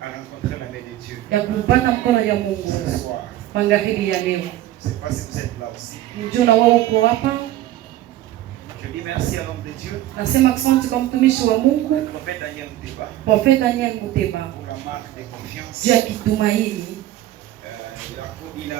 à rencontrer la main de Dieu. Ya kupata mkono ya Mungu. Ce soir. Magharibi ya leo. Je ne sais pas si vous êtes là aussi. Njoo wao uko hapa. Je dis merci à l'homme de Dieu. Nasema asante kwa mtumishi wa Mungu. Le prophète Daniel Muteba. Prophète Daniel Muteba. Pour la marque de confiance. Juu ya kitumaini. Il a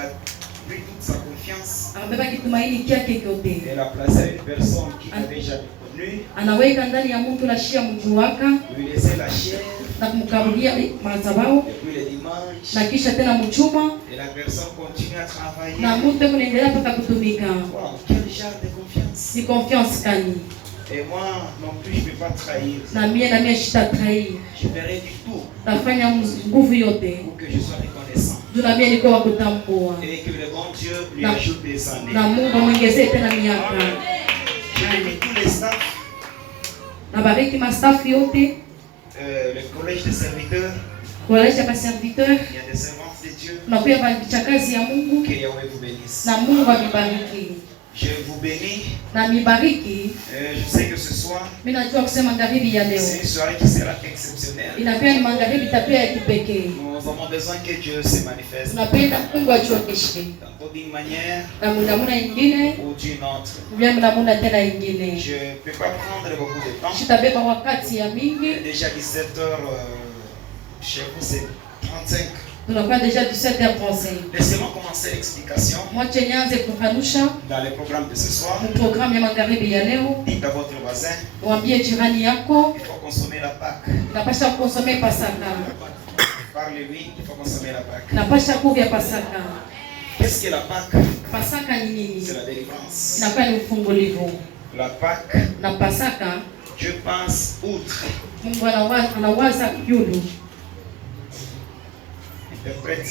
pris toute sa confiance. Amebeba kitumaini kyake kyote. Et l'a placé à une personne qui l'a déjà connue. Anaweka ndani ya mtu na shia mtu waka. Lui laisser la chair. Na kumkabulia madhabahu. Et puis le dimanche. Na kisha tena mchuma. Et la personne continue à travailler. Na mtu anaendelea mpaka kutumika. Wow, quel genre de confiance. Ni confiance kani. Et moi non plus je ne peux pas trahir. Na mie sitatrahir. Je ferai du tout. Nafanya nguvu yote. Pour que je sois reconnaissant. Juu na mie niko wa kutambua. Et que le bon Dieu lui ajoute des années. Na Mungu amwongezee tena miaka. Je bénis tous les staffs. Na bariki mastaff yote. Le collège des serviteurs. Collège ya serviteurs. Il y a des servantes de Dieu. Na pia vichakazi ya Mungu. Que Yahweh vous bénisse. Na Mungu amibariki. Je vous bénis. Na mibariki. Je sais que ce soir, mimi najua kusema magharibi ya leo. C'est une soirée qui sera exceptionnelle. Inakuwa ni magharibi tapia ya kipekee. Nous avons besoin que Dieu se manifeste. Tunapenda Mungu ajionyeshe. D'une manière namna ingine ou d'une autre. Vya namna tena ingine. Je ne peux pas prendre beaucoup de temps. Sitabeba wakati ya mingi. Déjà 17h chez vous c'est 35. Tunakuwa déjà 17h35. Laissez-moi commencer l'explication. Mwache nianze kukanusha. Dans le programme de ce soir. Le programme ya magharibi ya leo. Dites à votre voisin. Mwambie jirani yako. Il faut consommer la Pâque. Napasha consommer Pasaka. Parlez-lui, il faut consommer la Pâque. Napasha kuvya Pasaka. Qu'est-ce que la Pâque? Pasaka ni nini? C'est la délivrance. Inakuwa ni ufungulivu. La Pâque. Na Pasaka. Dieu passe outre. Mungu anawaza yulu. Interprète.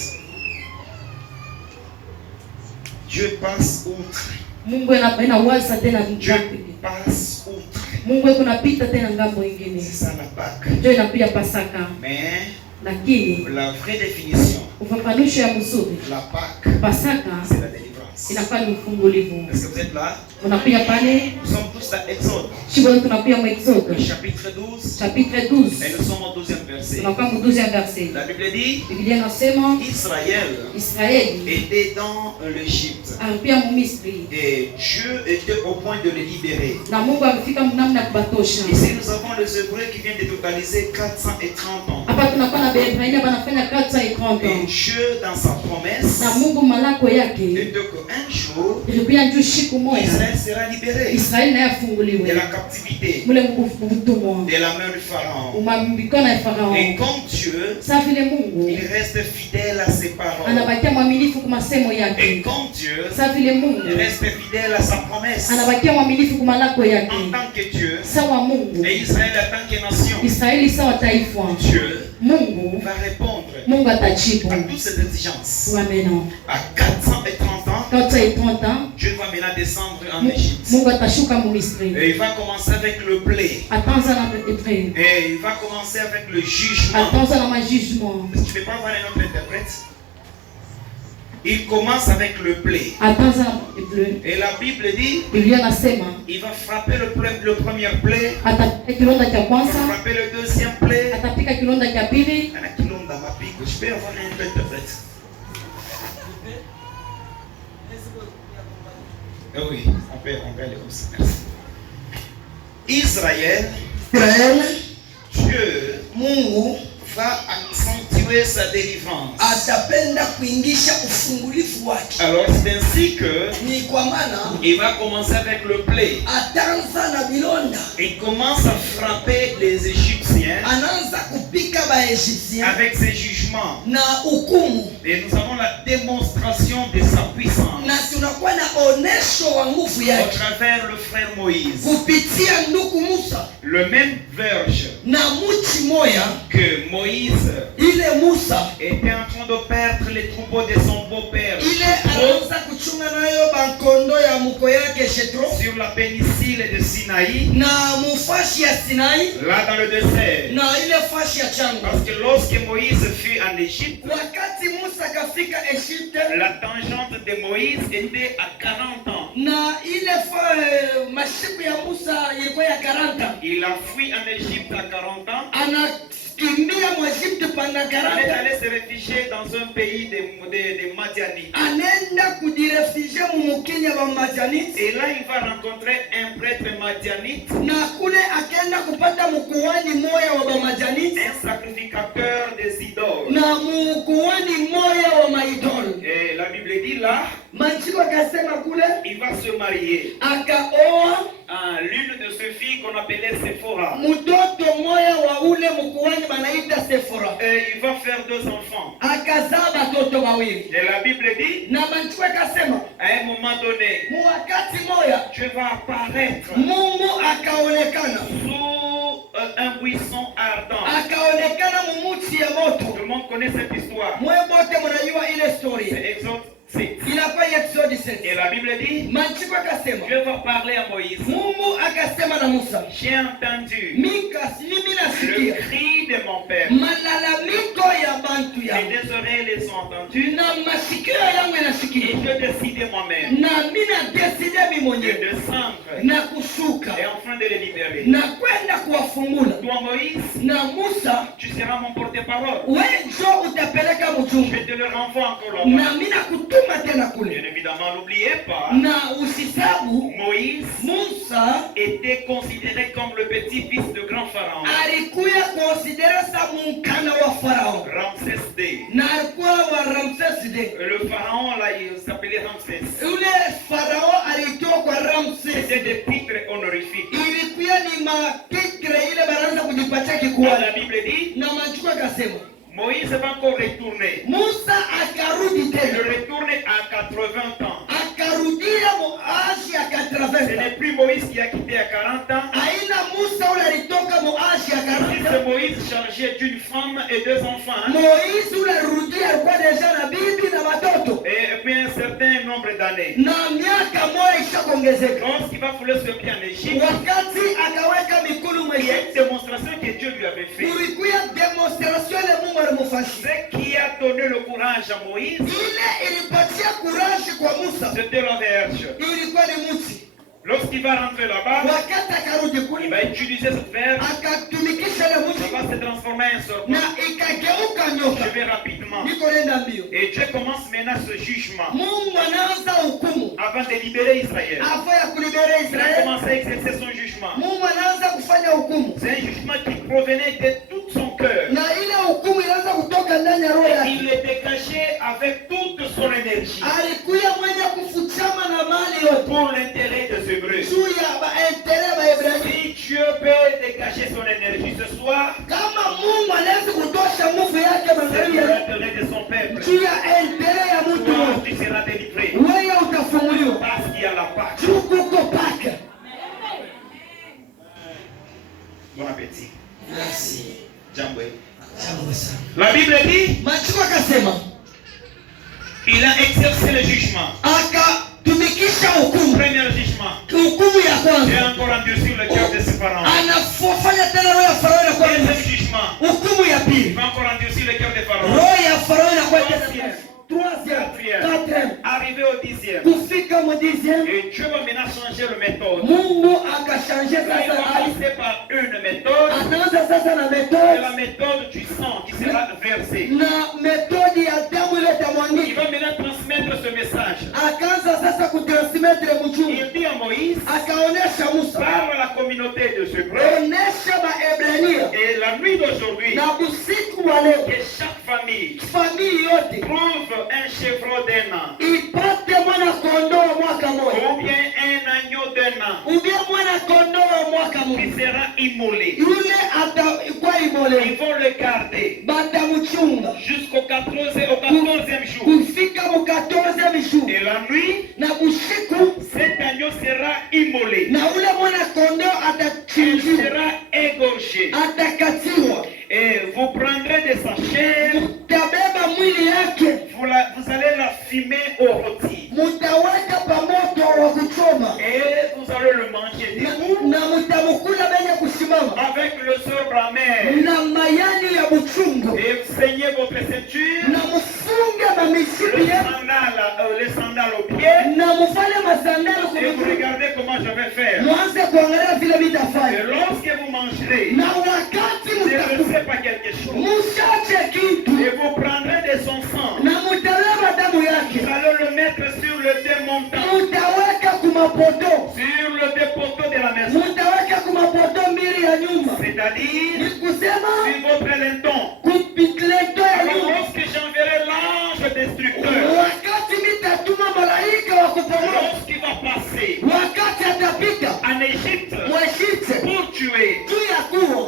Dieu passe outre. Mungu anawaza tena Dieu passe outre. Mungu kunapita tena ngambo ingine. C'est ça la Pâque. Ndio inakuja Pasaka. Mais lakini la vraie définition, ufafanisho ya mzuri, la Pâque, Pasaka c'est la délivrance. inakuwa ni ufungulivu. Est-ce que vous êtes là? Unakuja pale. Nous sommes tous à Exode. Sio tunakuja mu Exode. Chapitre 12. Chapitre 12. Et nous sommes au 12e verset. Tunakuwa mu 12e verset. La Bible dit, Biblia inasema Israël était dans l'Égypte. alipia mu Misri. Et Dieu était au point de le libérer. Na Mungu alifika mnamna kubatosha. Ici nous avons les Hébreux qui viennent de totaliser 430 ans. Hapa tunakuwa na Biblia banafanya 430 Et ans. Dieu dans sa promesse, na Mungu malako yake et qu'un jour, ilikuwa njoo siku moja Israël sera libéré Israeli naye de afunguliwe la captivité, mule mtumwa de la main du Pharaon. umambikana ya Farao. Et comme Dieu, Sa vile Mungu il reste fidèle à ses paroles. anabakia mwaminifu kwa masemo Et yake. comme Dieu, Sa vile il Mungu reste fidèle à sa promesse. anabakia mwaminifu kwa malako yake. En tant que Dieu, Sawa Mungu, et Israël en tant que nation, Israeli sawa taifa. Dieu Mungu va répondre Mungu atajibu. à toutes ces exigences. Amen. À 430 ans, Quand il 30 ans, Dieu va maintenant descendre en Égypte. Mungu atashuka mu Misri. Et il va commencer avec le blé. Atanza na Ephraim. Et il va commencer avec le jugement. Atanza na majugement. Est-ce que tu ne peux pas avoir un autre interprète? Il commence avec le blé. Atanza na Ephraim. Et la Bible dit, Biblia nasema il va frapper le premier blé. atapika kilonda cha Il va kwanza, frapper le deuxième blé. atapika kilonda cha pili. Il y en a qui l'ont dans ma pique. Je peux avoir un autre interprète? Oui, on peut aller comme ça. Merci. Israël, Dieu, Mungu va accentuer sa délivrance. Atapenda kuingisha ufungulivu wake. Alors c'est ainsi que Ni kwa maana il va commencer avec le blé. atanza na bilonda. Il commence à frapper les Égyptiens Anaanza kupika Baegyptien avec ses jugements. na hukumu. Et nous avons la démonstration de sa puissance Na tunakuwa na onesho wa nguvu au yake travers le frère Moïse. kupitia ndugu Musa Le même verge na muchi moya. que Moïse Ile Musa était en train de perdre les troupeaux de son beau-père ile anaanza kuchunga nayo bankondo ya muko yake Jethro sur la péninsule de Sinaï, na mufashi ya Sinai là dans le désert. na ile fashi ya chango. Parce que lorsque Moïse fut en Égypte, Wakati Musa kafika Egypte la tangente de Moïse était à 40 ans. na ile mashiku ya Musa ilikuwa ya 40. Il a fui en Égypte à 40 ans. kimbia Mwegypte pana Il est 40. allé se réfugier dans un pays des Madianites. Anaenda kujirefugie mumukinya wa Madianite. Et là, il va rencontrer un prêtre madianite, Na kule akaenda kupata mkuhani moya wa Madianite. un sacrificateur des idoles. Na mkuhani moya wa maidol. Et la Bible dit là, Maandiko akasema kule il va se marier akaoa à l'une de ses filles qu'on appelait Sephora. mtoto moya wa ule mkuhani banaita Sephora. Et il va faire 2 enfants. Akazaa batoto wawili. Et la Bible dit, Na maandiko akasema à un moment donné, mu wakati moya Dieu va apparaître Mungu akaonekana. sous un buisson ardent. Akaonekana mumuti ya moto. Tout le monde connaît cette histoire. Mwe bote mnajua ile story. C'est Exode 6. Inakuwa Exode 7. Et la Bible dit, Maandiko akasema Dieu va parler à Moïse. Mungu akasema na Musa, J'ai entendu mimi le nasikia cri de mon père. malalamiko ya bantu Et yangu des oreilles les ont entendues. na masikio yangu Et yanasikia, je décidé moi-même na mimi nadeside mimi de mwenyewe descendre na kushuka et enfin de les libérer. na kwenda kuwafungula. Toi, Moïse, Na Musa, tu seras mon porte-parole. wewe njo utapeleka Je mjumbe te le renvoie encore là-bas. na mimi nakutuma tena Bien kule. évidemment, n'oubliez pas, Na usisabu Moïse Musa était considéré comme le petit-fils de grand pharaon, alikuya konsidera sa munkana wa Farao Ramsès II. na alikuwa wa Ramses de. Le pharaon, là, il s'appelait Ramsès. Ule Farao alitoka kwa Ramses. C'était des titres honorifiques. Ilikuwa ni matitre ile baraza kujipatia Et kikuhani. la Bible dit, Na maandiko akasema Moïse va encore retourner. Musa akarudi Il tena, retourne à 80 ans. akarudia muashi ya Ce 80. n'est plus Moïse qui a quitté à 40 ans. Aina Musa ule alitoka muashi ya Si 40. c'est Moïse chargé d'une femme et 2 enfants, hein, Moizi ule alirudia alikuwa deja na bibi na watoto. et puis un certain nombre d'années. Na miaka moja ishakuongezeka. Lorsqu'il va vouloir se mettre en Égypte, Wakati akaweka mikulu il y a mweshi. une démonstration que Dieu lui avait fait. Kulikuwa demonstration ile Mungu alimfanyia. Ce qui a donné le courage à Moïse, Ile ilipatia courage kwa Musa. c'était la verge. Ilikuwa ni mti. Lorsqu'il va rentrer là-bas, Wakati akarudi il kule va utiliser cette verge, akatumikisha ile ça mti va se transformer en serpent. na ikageuka Je nyoka. vais rapidement. Niko nenda mbio. Et Dieu commence maintenant ce jugement Mungu anaanza hukumu avant de libérer Israël. afa ya kulibera Il a Israeli. commencé à exercer son jugement. Mungu anaanza kufanya hukumu C'est un jugement qui provenait de tout son cœur. na ile hukumu inaanza kutoka ndani ya roho yake. Il était caché avec toute son énergie Alikuwa mwenye kufuchama na mali yote pour l'intérêt des Hébreux. juu ya baentere ba Ibrahimu. Si Dieu peut dégager son énergie ce soir, Kama Mungu anaweza kutosha nguvu yake c'est magharibi pour ya l'intérêt de son peuple. juu ya entere ya mtu Toi, wote, tu seras délivré wewe utafunguliwa parce qu'il y a la Pâque. juu kuko Paka. Bon appétit. Merci. Jambo. Jambo sana. La Bible dit, Maandiko akasema il a exercé le jugement. akatumikisha hukumu. Premier jugement. Hukumu ya J'ai kwanza encore endurci le cœur de ses parents. anafanya tena roho ya Farao inakuwa Deuxième jugement. hukumu ya Il pili. va encore endurci le cœur des Pharaons. Roho ya Farao inakuwa tena Troisième. troisième, quatrième, Arrivé au 10e. kufika mu dixième. Et Dieu va maintenant changer le méthode. Mungu akashanje Là, il va sasa hali. passer par une méthode. Anaanza sasa na C'est metodi la méthode du sang qui sera versé. na metodi ya damu ile Il tamwangika. va maintenant transmettre ce message. Akaanza sasa kutransmettre mchungu, Il dit à Moïse, akaonesha Musa, parle à la communauté de ce peuple. onesha Baebrania Et la nuit d'aujourd'hui, na usiku wa leo que chaque famille famili yote trouve un chevreau d'un an, ipate mwana kondoo wa mwaka moja, ou bien un agneau d'un an, ubia mwana kondoo wa mwaka qui moja, sera immolé. yule atakuwa Ils imole, vont le garder batamchunga jusqu'au 14e jour. kufika mu 14e jour, Et la nuit, na usiku cet agneau sera immolé. na ule mwana kondoo Il atachinjiwa, sera égorgé. atakatiwa, Et vous prendrez de sa chair, mutabeba mwili yake, vous allez la fumer au rôti. mutaweka pamoto wa kuchoma Et vous allez le manger debout na mutamukula benye kusimama avec le sort amer. na mayani ya buchungu, Et vous saignez votre ceinture, na mufunge mamishipi yenu les sandales aux pieds. na mufanye masandali Et vous kumiguu, regardez comment je vais faire. mwanze kuangalia vile Et vitafanya, lorsque vous mangerez, na wakati ne mtakula laissez pas quelque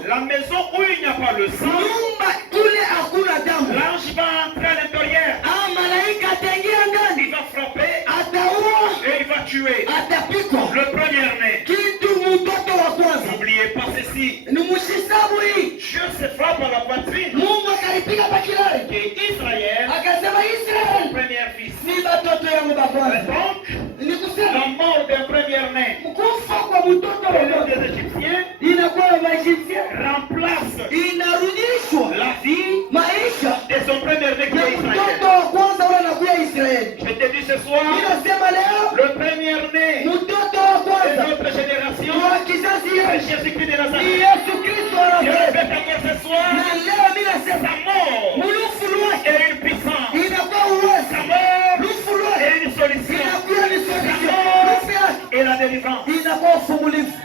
La maison où il n'y a pas le sang, nyumba kule hakuna damu, l'ange va entrer à l'intérieur. malaika ataingia ndani, Il va frapper ataua, et il va tuer atapikwa. le premier-né. Kitu mtoto wa kwanza N'oubliez pas ceci. ni mshisabu hii. Dieu se frappe à la poitrine. Mungu akalipiga pakilari, Et Israël, akasema son Israeli premier fils. ni batoto yangu ba kwanza. Donc, Ni kusema la mort d'un premier-né kufa kwa mtoto au lieu wa des Égyptiens inakuwa Waegyptien, remplace inarudishwa la vie maisha de son premier-né qui ya est mtoto Israël. wa kwanza ule anakuya Israeli. Je te dis ce soir, Ninasema leo le premier-né mtoto wa de kwanza notre génération, wa kizazi c'est yetu Jésus-Christ de ni Nazareth. Yesu Kristo wa Je Nazareti. répète encore ce soir, Na leo mimi nasema sa mort mulufu lwake est une puissance. inakuwa Sa uwezo, mort lufu lwake est une solution. inakuwa ni solution, lufu yake Et la délivrance. inakuwa ufumulifu.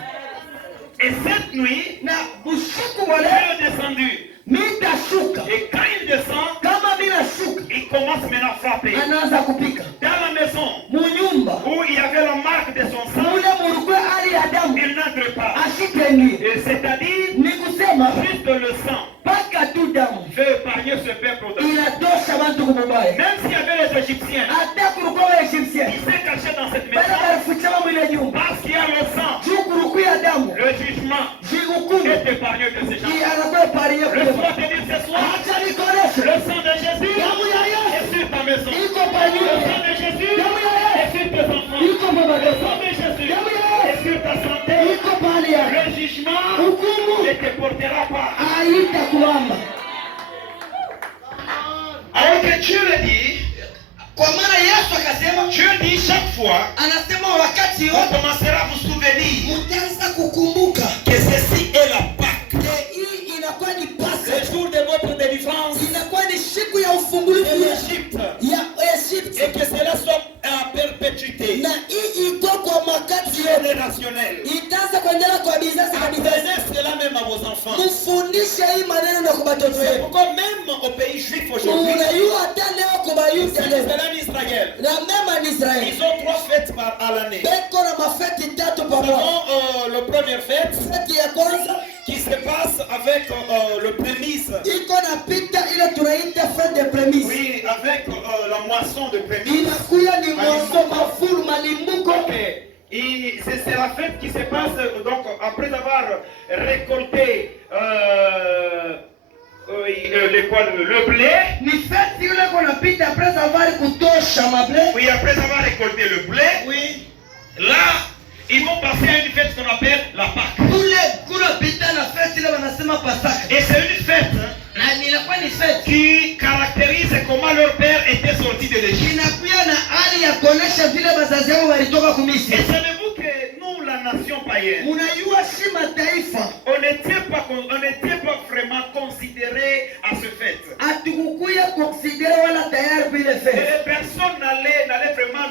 Et cette nuit, Na usiku wa Dieu leo est descendu. mitashuka, Et quand il descend, kama bila shuka il commence maintenant à frapper. anaanza kupika Dans la maison munyumba où il y avait la marque de son sang, mule mulikuwa hali ya damu il n'entre pas. ashitengie, Et c'est-à-dire, ni kusema juste le sang mpaka tu damu veut épargner ce peuple au danger. inatosha bantu kumubaya. Même s'il y avait les Égyptiens Hata kulikuwa Waegyptien qui s'est caché dans cette bale maison, balifichama mwile nyumba parce qu'il y a le sang, juu kulikuya damu le jugement jigukumu est épargné de ces gens. anakuwa parie Le kwema. soir te dire ce soir, Acha nikoneshe le sang de Jésus damu ya Yesu est sur ta maison. iko Le panyuma, sang de Jésus damu ya est Yesu sur tes enfants. iko Le mabagasa, sang de Jésus damu ya est Yesu sur ta santé. iko pahali yake, Le jugement hukumu ne te portera pas. haitakuamba. Alors que Dieu le dit, Kwa maana Yesu akasema, Dieu dit chaque fois, anasema wakati on wote commencera à vous souvenir mtaanza kukumbuka que ceci est la Pâque. hii inakuwa ni Le Pasaka, jour de votre délivrance inakuwa ni siku ya ufungulifu de l'Égypte. ya Egypte, Et que cela soit à perpétuité. na hii iko kwa makati yote, Générationnel. itaanza kuendelea kwa vizazi na vizazi. Apprenez cela même à vos enfants. Mufundishe hii maneno na kwa watoto C'est wenu. pourquoi même au pays juif aujourd'hui, Unajua hata leo kwa Bayuda c'est leo en Israël. na mema ni Israeli Ils ont 3 fêtes à l'année. beko na mafeti tatu Nous pamoja. avons la première fête Feti ya kwanza qui se passe avec le prémisse. iko na pita ile tunaita fete de premise, Oui, avec la moisson de prémisse. inakuya ni mwanzo mafuru malimbuko. Et c'est la fête qui se passe donc après avoir récolté le blé. Ni feti ile kuna pita après avoir kutosha mable. Oui, après avoir récolté le blé, Oui. là, ils vont passer à une fête qu'on appelle la Pâque. Kule kuna pita na feti ile wanasema Pasaka. Et c'est une fête Na inakuwa ni feti qui caractérise comment leur père était sorti de l'Égypte. inakuya na hali ya kuonesha vile wazazi wao walitoka Et kumisri. savez-vous que nous, la nation païenne, Unajua si mataifa on n'était pas vraiment considérés à ce fête. hatukukuya considere wala tayari kwa ile feti. Et personne n'allait vraiment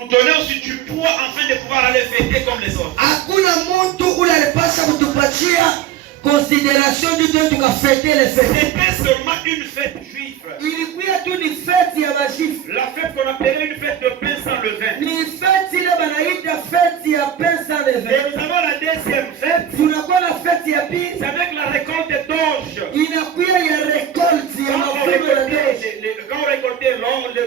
nous donner aussi du poids afin de pouvoir aller fêter comme les autres. Hakuna mtu ule alipasha kutupatia consideration du tout tukafete ile feti. C'était seulement une fête juive. Ilikuya tu ni feti ya bashifu. La fête qu'on appelait une fête de pain sans levain. Ni feti ile banaita feti ya pesa Et leve. nous avons la deuxième fête, Tunakuwa na feti ya pili c'est avec la récolte d'orge. inakuya ya rekolti ya Quand on mavuno ya récoltait, ndoshi. quand on récoltait l'orge,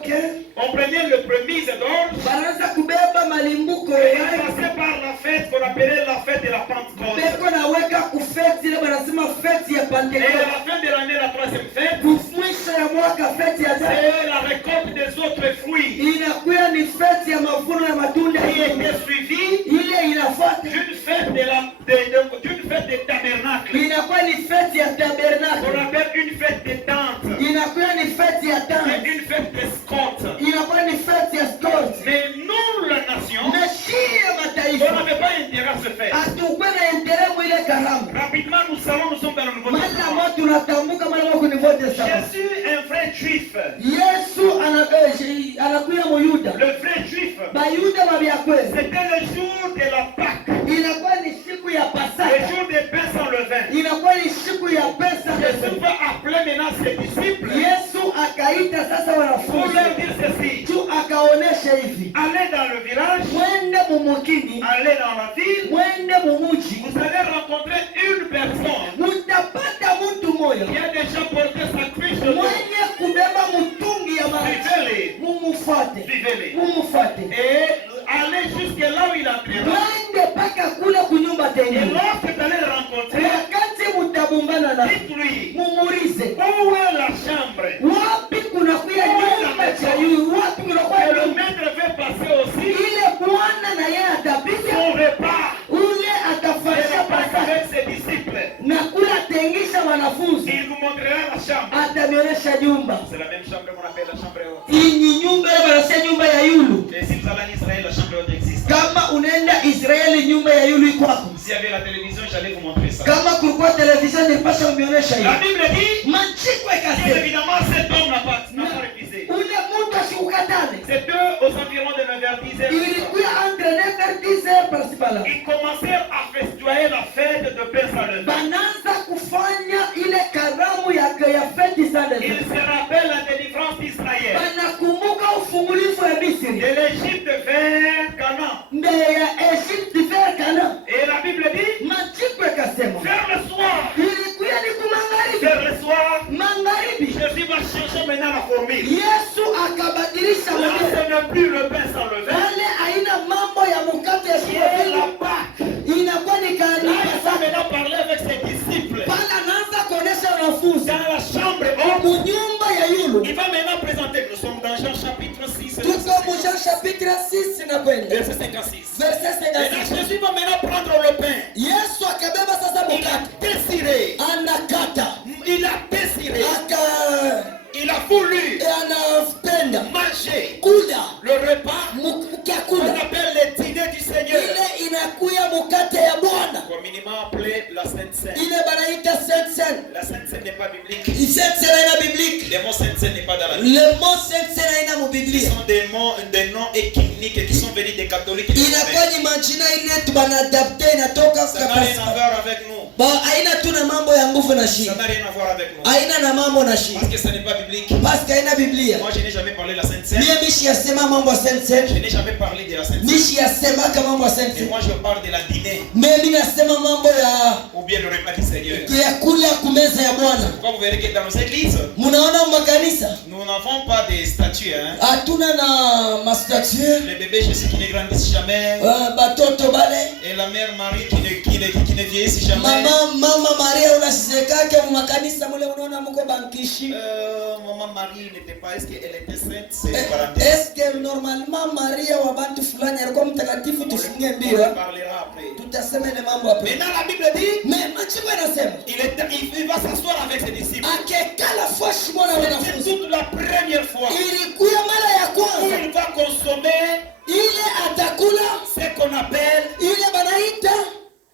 Okay. on prenait le prémisse d'orge Banaanza kubeba malimbuko et on yake. passait par la fête qu'on appelait la fête de la Pentecôte. Beko naweka kufeti ile banasema feti ya Et à Pentecoste. la fin de l'année, la troisième fête, Mwisho ya mwaka feti ya tatu c'est la récolte des autres fruits inakuya ni feti ya mavuno ya matunda qui yenye. était suivie Ile inafuata d'une fête d'une fête des tabernacles. inakuwa ni feti ya On tabernacle, appelle une fête des tentes inakuwa ni feti ya et tano, une fête des scots. inakuwa ni feti ya skoti. Mais nous, la nation, Na shie on mataifa n'avait pas intérêt à se faire. hatukuwa na endelemo ile karamu. Rapidement, nous savons, nous sommes dans le Nouveau Mara Testament. moja tunatambuka mara moja kwenye Nouveau Testament. Jésus, un vrai juif, Yesu anakuya Muyuda. le vrai juif, Bayuda babyakwezi c'était le jour de la Pâque, inakuwa ni siku ya le Pasaka, jour des pains sans levain. inakuwa ni siku ya pesa. Jésus va appeler maintenant ses disciples Yesu akaita sasa pour wanafunzi leur dire ceci. tu akaonesha hivi, Allez dans le village, mwende mumukini, allez dans la ville, mwende mumuji, vous allez rencontrer a déjà porté sa cruche de Dieu, mwenye kubeba mtungi ya maji, suivez-les. mumufuate, Suivez-les. mumufuate, Et allez jusque là où il entrera. mwende mpaka kule kunyumba Et tengine. lorsque vous allez le rencontrer, Wakati mutabumbana na dites-lui, mumurize, où est la chambre wapi kunakuya nyumba cha yule, wapi kunakuya que le nyumba maître veut passer aussi ile bwana na yeye atapita son repas ule et atafanya le passe pasa avec ses disciples. na kula atengisha wanafunzi, Il vous montrera la chambre. atanionyesha nyumba. C'est la même chambre qu'on appelle la chambre haute. Hii ni nyumba ile wanasia nyumba ya yulu. Et si vous allez en Israël, la chambre haute existe. Kama unaenda Israeli, nyumba ya yulu iko hapo. S'il y avait la télévision, j'allais vous montrer ça. Kama kulikuwa television nilipasha unionyesha La hiyo. Bible dit, Manchiko bien ikasema évidemment, cet homme n'a pas refusé. ule mtu asikukatane. C'était aux environs de 9h10. Ilikuwa entre 9h10 principala. Ils commencèrent à festoyer la fête de pain sans levain. Bananza kufanya ile karamu ya feti sana. Ils se rappellent la délivrance d'Israël Banakumbuka ufungulifu ya de Misri. l'Égypte vers Canaan. Mbele ya Egypt vers Canaan. Et la Bible dit, Manchiko ikasema vers le soir, ilikuwa ni kumangaribi. vers le soir, Magharibi. Jésus va chercher maintenant la formule. Yesu akabadilisha Là, maneno. ce n'est plus le pain sans levain. Wale aina mambo ya mkate ya Qui est shirikini. la Pâque. Inakuwa ni Là, kanisa il va sana. maintenant parler avec ses disciples. Pala anaanza kuonesha wanafunzi. Dans la chambre haute, Munyumba ya yulu. il va maintenant présenter. Nous sommes dans Jean chapitre 6, Tuko mu Jean chapitre 6 na kwenda. verset 56. Verset Et là, 56. Jésus va maintenant prendre le pain. Yesu akabeba sasa Il a mkate. désiré. Anakata. Il a désiré. Aka Il a voulu anapenda manger kula le repas qu'on mkakula. appelle le dîner du Seigneur. Ile inakuya mkate ya Bwana. Communément appelé la Sainte Seine. Ile banaita Sainte Seine. La Sainte Seine n'est pas biblique. Sainte Seine haina biblique. Le mot Sainte Seine n'est pas dans la Bible. Le mot Sainte Seine haina mu Ce Biblia. sont des noms écuméniques qui sont venus des catholiques et des Inakuwa romains. ni majina ile tu banadapte inatoka Ça n'a kwa rien à voir avec nous. ba haina tu na mambo ya nguvu na Ça shida. n'a rien à voir avec nous. Haina na mambo na shida. Parce que ça n'est pas biblique. Parce que haina Biblia. Moi, je n'ai jamais parlé de la Sainte Seine. Mie mishi yasema mambo ya Sainte Je Seine. n'ai jamais parlé de la Sainte Seine. Mishi yasema kama mambo ya Sainte Et Seine. moi, je parle de la dîner Mimi nasema mambo ya ou bien le repas du Seigneur. kula kumeza ya Bwana. Quand vous verrez que dans nos églises, Munaona makanisa nous n'avons pas des statues. Hein. hatuna na mastatue Les bébés Jésus qui ne grandissent jamais. batoto bale Et la mère Marie qui ne vieillissent jamais. mama Maria unasisekake mu makanisa mule unaona mko bankishi. Maman Marie n'était pas, est-ce qu'elle était sainte? C'est une parenthèse. Est-ce que normalement Maria wa bantu fulani alikuwa mtakatifu? Tufungie On mbio. en parlera après. Tutasema ile mambo hapo. Maintenant la Bible dit, Mais machigo yanasema il va s'asseoir avec ses disciples. akekala foshi mwana C'est wanafunzi. toute la première fois Ilikuwa mara ya où kwanza il va consommer ile atakula ce qu'on appelle ile banaita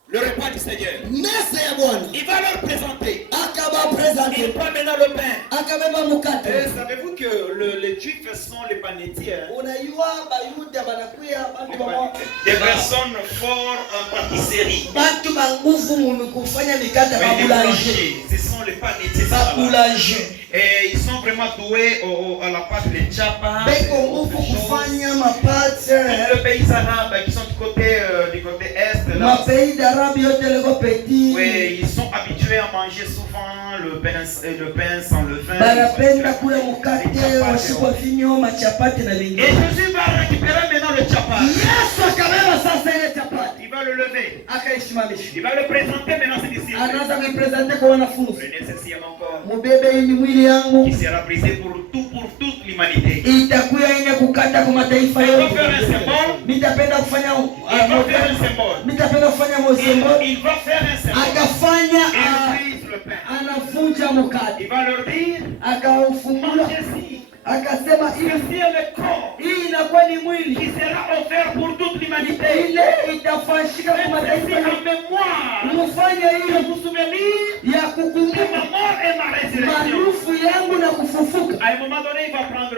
le repas du Seigneur. meza ya Bwana. Il va leur présenter. Akaba Il presente prend maintenant le pain. akabeba mkate. Savez-vous que les Juifs sont les panetiers? Unajua bayuda banakuya bantu bamo Des personnes fortes en pâtisserie. bantu banguvu mu kufanya mikate Mais les babulanger. boulangers, ce sont les panetiers. Babulanger. Et ils sont vraiment doués à la pâte de chapa. Beko nguvu kufanya mapate. Les pays arabes qui sont du côté est. Là, Mapays d'Arabe yote leko petit. oui, ils sont habitués à manger souvent le pain sans levain. Banapenda kula mkate washikwa finyo machapati na Et vingine. Jésus va récupérer maintenant le chapa. Yesu akabeba sasa ile chapati. Il va le lever. Akaishimamisha. Il va le présenter maintenant à ses disciples. Anaanza kuipresente kwa wanafunzi. Prenez ceci à mon corps Mubebe hii ni mwili yangu. qui sera brisé pour toute l'humanité. Itakuwa yenye kukata kwa mataifa Il va yote. faire un symbole. Mitapenda kufanya Il va faire un symbole. mitapenda kufanya mosembo. Il va faire un symbole. Akafanya Il brise le pain. anavunja mkate. Il va leur dire, Akaufungula. mangez-y. Akasema Ceci est le corps hii inakuwa ni mwili. qui sera offert pour toute l'humanité. Ile itafanyika kwa Ceci mataifa en yote. mémoire Mufanye de hiyo vous souvenir ya de kukumbuka ma mort et ma résurrection. marufu yangu na kufufuka. À un moment donné, il va prendre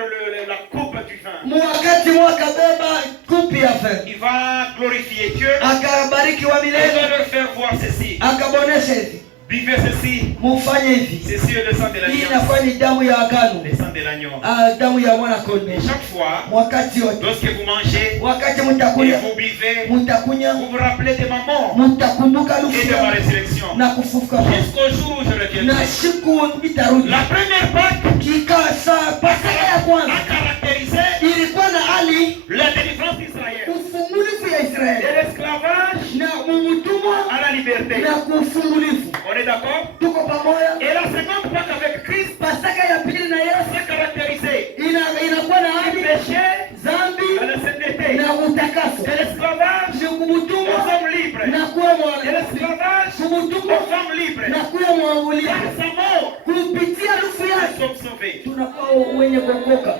la coupe du vin. Mwakati mwakabeba kupi ya vin. Il va glorifier Dieu. Akabariki wa Il milele. va leur faire voir ceci. Akabonesha hivi. Buvez ceci. Mufanye hivi. Ceci est le sang de Hii l'alliance. inakuwa ni damu ya agano. Le sang sang de l'agneau. damu ya mwana kondoo. Et chaque fois, Wakati wote, lorsque vous mangez wakati et mtakunywa, vous buvez, mtakunywa, vous vous rappelez de ma mort mtakumbuka et lufu de ma yangu résurrection. na kufufuka kwangu. Jusqu'au jour où je Na reviendrai. siku nitarudi. La première Pâque Kika saa Pasaka ya kwanza a caractérisé ilikuwa na hali la délivrance d'Israël. ufungulifu ya De Israeli l'esclavage na umutumwa à la liberté. na kufungulifu. On est d'accord? Tuko pamoja. Et la seconde Pâque avec Christ Pasaka ya pili na Yesu est caractérisée inakuwa na du hali péché dhambi à la sainteté. na utakaso, De l'esclavage ni aux kumutumwa hommes libres. na kuwa De l'esclavage kumutumwa aux femmes libres. na kuwa mwamulifu. Par sa mort, Kupitia lufu nous yake sommes sauvés. tunakuwa wenye kuokoka.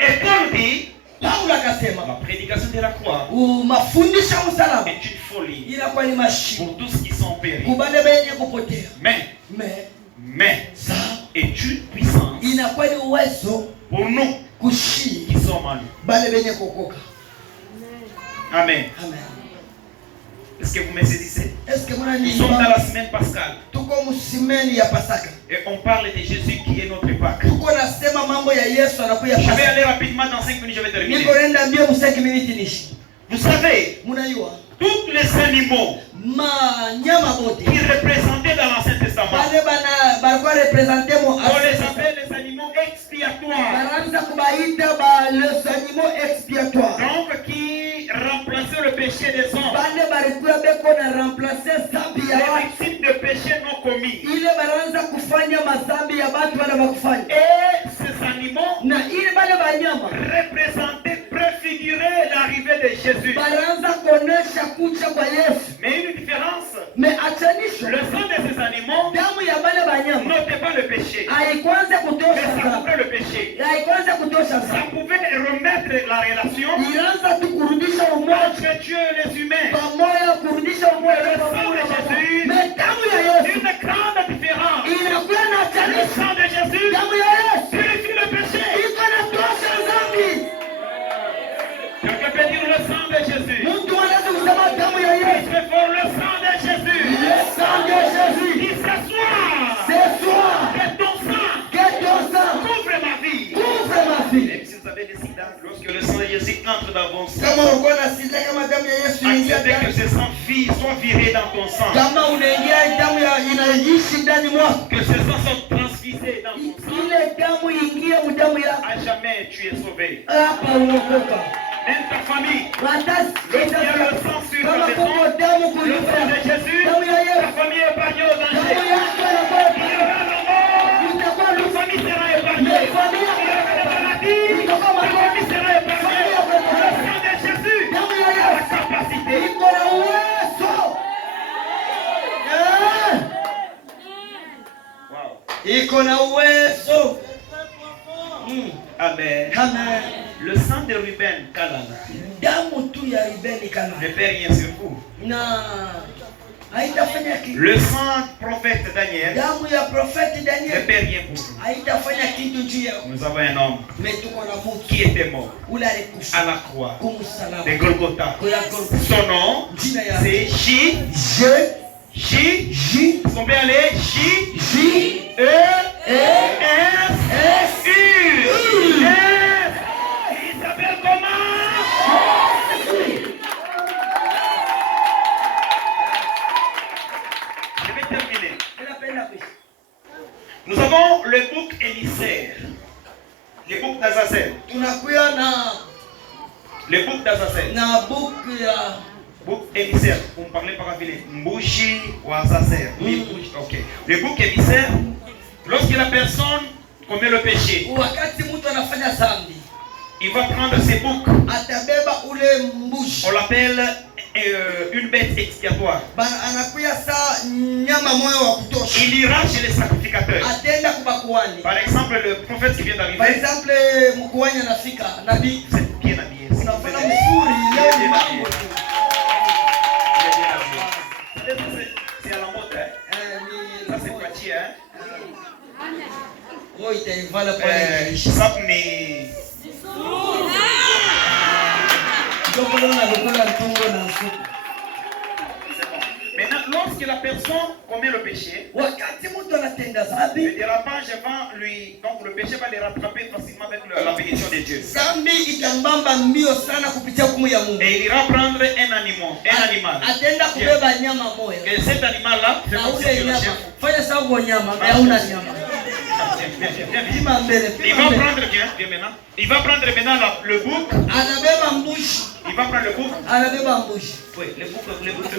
Et Paul dit, Paulo akasema la prédication de la croix mafundisho ya msalaba est une folie inakuwa ni mashimo pour tous qui sont péris. kubale benye kupotea, Mais ça est une puissance inakuwa ni uwezo pour nous kushii qui sommes en lui. bale benye kuokoka. Amen. Amen. Est-ce que vous me saisissez? Est-ce que Nous sommes dans la semaine pascale tuko msimeni ya Pasaka, et on parle de Jésus qui est notre Pâque. tuko nasema mambo ya Yesu anakuya Je vais Pasaka. aller rapidement dans 5 minutes, je vais terminer. Niko nenda mbio mu 5 minutes nishi. Vous savez, Munajua tous les animaux manyama bote qui représentaient dans l'Ancien Testament, bale bana balikuwa represente mo on les appelle les animaux expiatoires. baranza kubaita ba les animaux expiatoires. Donc, qui remplaçaient le péché des hommes. Bale balikuwa beko na remplacer zambi ya Les watu. victimes de péché non commis. Ile baranza kufanya mazambi ya watu wale bakufanya. Et ces animaux Na ile bale banyama représentaient, préfiguraient l'arrivée de Jésus. baranza kuonesha kucha kwa Yesu. Mais une différence, Me achanisho le sang de ces animaux damu ya bale banyama n'ôtait pas le péché, haikwanza mais kutosha ça zambi. couvrait le péché. Haikwanza kutosha Ça zambi. pouvait remettre la relation Ilianza tu kurudisha umoja entre Dieu et les humains. pamoja, kurudisha umoja Le sang de Jésus, Me damu ya Yesu une grande différence. inakuwa na Le achanisho. sang de Jésus Damu ya Yesu purifie le péché. iko na tosha zambi. Quelqu'un peut dire le sang de Jésus. Mtu anaweza kusema damu ya Yesu. Très fort, le sang de Jésus. Le sang de Jésus. Dit ce soir, Ce soir, que ton sang que ton sang couvre ma vie. couvre ma vie. Même si vous avez des sida, lorsque le sang de Jésus entre dans vos sang, Kama uko na sida, kama damu ya Yesu inaingia acceptez que ndani, ce sang soit viré dans ton sang. kama unaingia damu ya inaishi ndani mwako, Que ce sang soit transfusé dans ton sang. ile damu ingie mdamu yako, À jamais tu es sauvé. hapa uokoka. Même ta famille, Watasi lorsqu'il y a le sang sur kama ta maison, kuko damu le sang kulipa de Jésus, damu ya ta Yesu, famille est épargnée au damu danger. yako inakuwa Il y aura la mort. itakuwa Ta lufa. famille sera épargnée. Il y aura la maladie. Ta famille sera épargnée. Le sang de Jésus Damu ya a la Yesu capacité. iko na uwezo. Wow. Iko na uwezo. Amen. Amen. Le sang de Ruben, Kalana, Damu tu ya Rubeni kana ne fait rien sur vous. na haitafanya kitu. Le sang prophète Daniel Damu ya profeti ne Daniel fait rien pour vous. haitafanya kitu juu yako. Nous avons un homme Mais tuko na mtu qui était mort ule à alikufa la croix kumsalaba de Golgotha. kwa Golgotha. Son nom, Jina ya c'est J. Son père est J. E. S. S. U. S. Il s'appelle comment? Je vais terminer. Unapenda kuishi. Nous avons le bouc émissaire. Le bouc d'Azazel. Tunakuwa Le bouc d'Azazel. na book ya Bouc émissaire. Vous me parlez par vile. Mbushi ou Azazel. Oui, Mbushi. Ok. Le bouc émissaire, lorsque la personne commet le péché, wakati mtu anafanya dhambi il va prendre ses boucs. atabeba ule mbushi. On l'appelle une bête expiatoire. Anakuya saa nyama moyo wa kutosha. Il ira chez les sacrificateurs. Atenda kubakuani. Par exemple, le prophète qui vient Par d'arriver, exemple, mkuani anafika nabii vous êtes bien habillé. Si vous unafanya venez- mzuri Il leo est ni bien mambo habillé. tu. Il est bien habillé. C'est à la mode, hein? Ça, c'est Pachi, hein? Oh, itaivala pale. Sapni. Ndio na lukula mtungo na supu. Maintenant, lorsque lorsque la personne commet le péché, wakati mtu anatenda le dhambi, dérapage va lui, donc le péché va les rattraper facilement avec la bénédiction de Dieu. dhambi itambamba mbio sana kupitia hukumu ya Mungu. Et il ira prendre un animal. Ataenda kubeba nyama moja. Et cet animal-là, Na ule nyama, fanya sababu nyama, hauna nyama. Ima mbele, il va prendre, viens maintenant. Il va prendre maintenant le bouc. anabeba mbushi, Il va prendre le bouc. anabeba mbushi. Oui, le bouc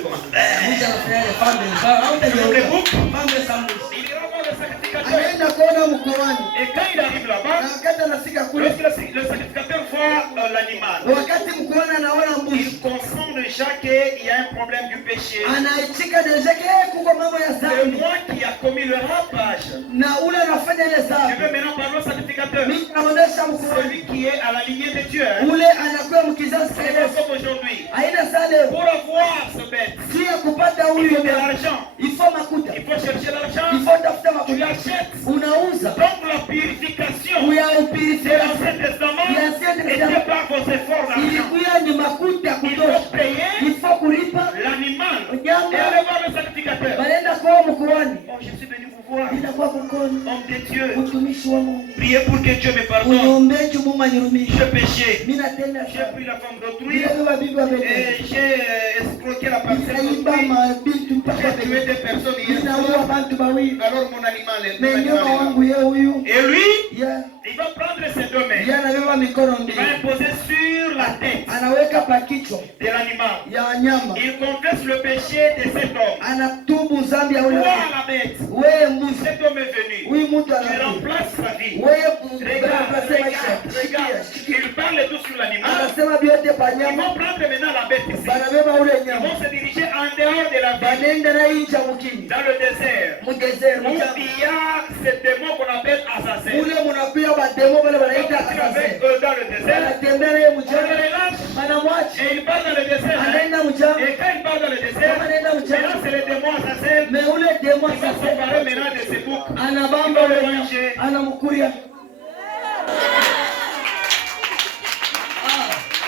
comment? Mbushi anafanya ile pambe, hautageuka. Le bouc. Pambe za mbushi. Il ira voir le sacrificateur. Anaenda kuona mkoani. Et quand il arrive Na là-bas, wakati anafika kule, lorsque le sacrificateur voit l'animal, wakati mkoani anaona mbushi, il comprend déjà qu'il y a un problème du péché. anaichika deja ke kuko mambo ya C'est dhambi. moi qui a commis le rapage. Na ule anafanya ile Je dhambi. veux maintenant parler au sacrificateur. Mimi naonesha mkoani. Celui qui est à la lignée de Dieu. Ule anakuwa mkizazi cha C'est pas Yesu. comme aujourd'hui. Haina saa leo. Pour avoir ce bête, Si ya kupata il huyu faut de mbele. l'argent. Ifo makuta. Il faut chercher Il l'argent. faut tafuta Tu makuta. l'achètes. Unauza. Donc la purification Uya de upirifia. l'Ancien Testament était par vos efforts d'argent. Ilikuwa ni makuta Il kutosha. faut payer Ifo kulipa. l'animal et Nyama. aller voir le sacrificateur. Banaenda kwa mkoani. Oh, je suis venu vous voir, Inakuwa mkoani. homme de Dieu. Mtumishi wa Mungu. Priez pour que Dieu me pardonne. Unaombe Mungu anirumishe. Je péché. Mimi natenda J'ai sana. pris la femme d'autrui Bila baba bibi wa mbele. et j'ai escroqué la parcelle Naiba d'autrui. mabitu mpaka J'ai tué des personnes hier. ninaua bantu bawili. Alors mon animal est Menyoma wangu yeye huyu. Et lui, Ya. il va prendre ses deux mains. Yeye anabeba mikono Il mbili. va imposer sur la tête Anaweka pa kichwa de l'animal. ya wanyama. Il confesse le péché de cet homme. Anatubu dhambi ya ule. Toi la bête, Wewe mbuzi. cet homme est venu. Huyu mtu Tu anakuja. remplaces sa vie. Wewe Regarde, unapasa maisha. regarde. Il parle tout sur l'animal. Anasema vyote pa Ils nyama. vont prendre maintenant la bête ici. Banabeba ule Ils nyama. vont se diriger en dehors de la ville, Banenda na incha mukini. dans le désert, Mu desert où mchana. il y a ce démon qu'on appelle Azazel. Ule munakuya bademo bale Donc, banaita il est avec asase. eux dans le désert. Anatembea naye On mchana. le relâche Banamwacha. et il part dans le désert. hein. Anaenda mchana. Et quand il part dans le désert, Anaenda maintenant mchana. c'est le démon Azazel Me ule demo qui va asase. s'emparer maintenant de ses boucs. Anabamba ule nyama. Anamkuria.